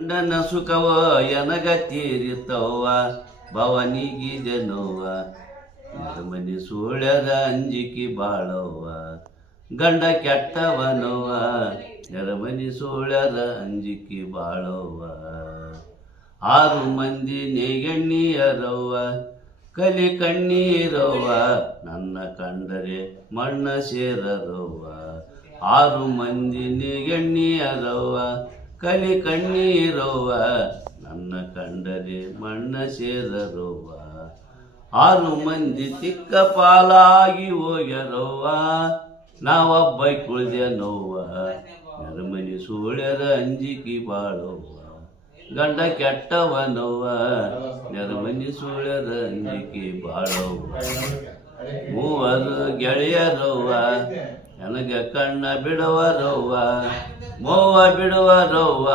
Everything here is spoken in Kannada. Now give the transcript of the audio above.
ಗಂಡನ ಸುಖವ ಎನಗ ತೀರಿತವ್ವ ಭವನಿಗಿದೆ ನೋವ ಮನಿ ಸುಳ್ಯದ ಅಂಜಿಕೆ ಬಾಳವ್ವ ಗಂಡ ಕೆಟ್ಟವನವ್ವ ನೆರಮನಿ ಸುಳ್ಯದ ಅಂಜಿಕೆ ಬಾಳವ್ವ 6 ಮಂದಿ ನೇಗಣ್ಣಿಯರವ್ವ ಕಲಿ ಕಣ್ಣೀರವ್ವ ನನ್ನ ಕಂಡರೆ ಮಣ್ಣ ಸೇರರವ್ವ 6 ಮಂದಿ ನೇಗಣ್ಣಿಯರವ್ವ ಕಲಿ ಕಣ್ಣೀರವ್ವ ನನ್ನ ಕಂಡರೆ ಮಣ್ಣ ಸೇರರವ್ವ 6 ಮಂದಿ ತಿಕ್ಕ ಪಾಲಾಗಿ ಹೋಗ್ಯರವ್ವ ನಾವೊಬ್ಬ ಕುಳ್ದೆ ನೋವ ನೆರಮನಿ ಸುಳ್ಯರ ಅಂಜಿಕೆ ಬಾಳವ್ವ ಗಂಡ ಕೆಟ್ಟವನವ್ವ ನೆರಮನಿ ಸುಳ್ಯರ ಅಂಜಿಕೆ ಬಾಳವ್ವ 3 ಗೆಳೆಯರವ್ವ ನನಗೆ ಕಣ್ಣ ಬಿಡುವರವ್ವ ಮೋವ ಬಿಡುವರವ್ವ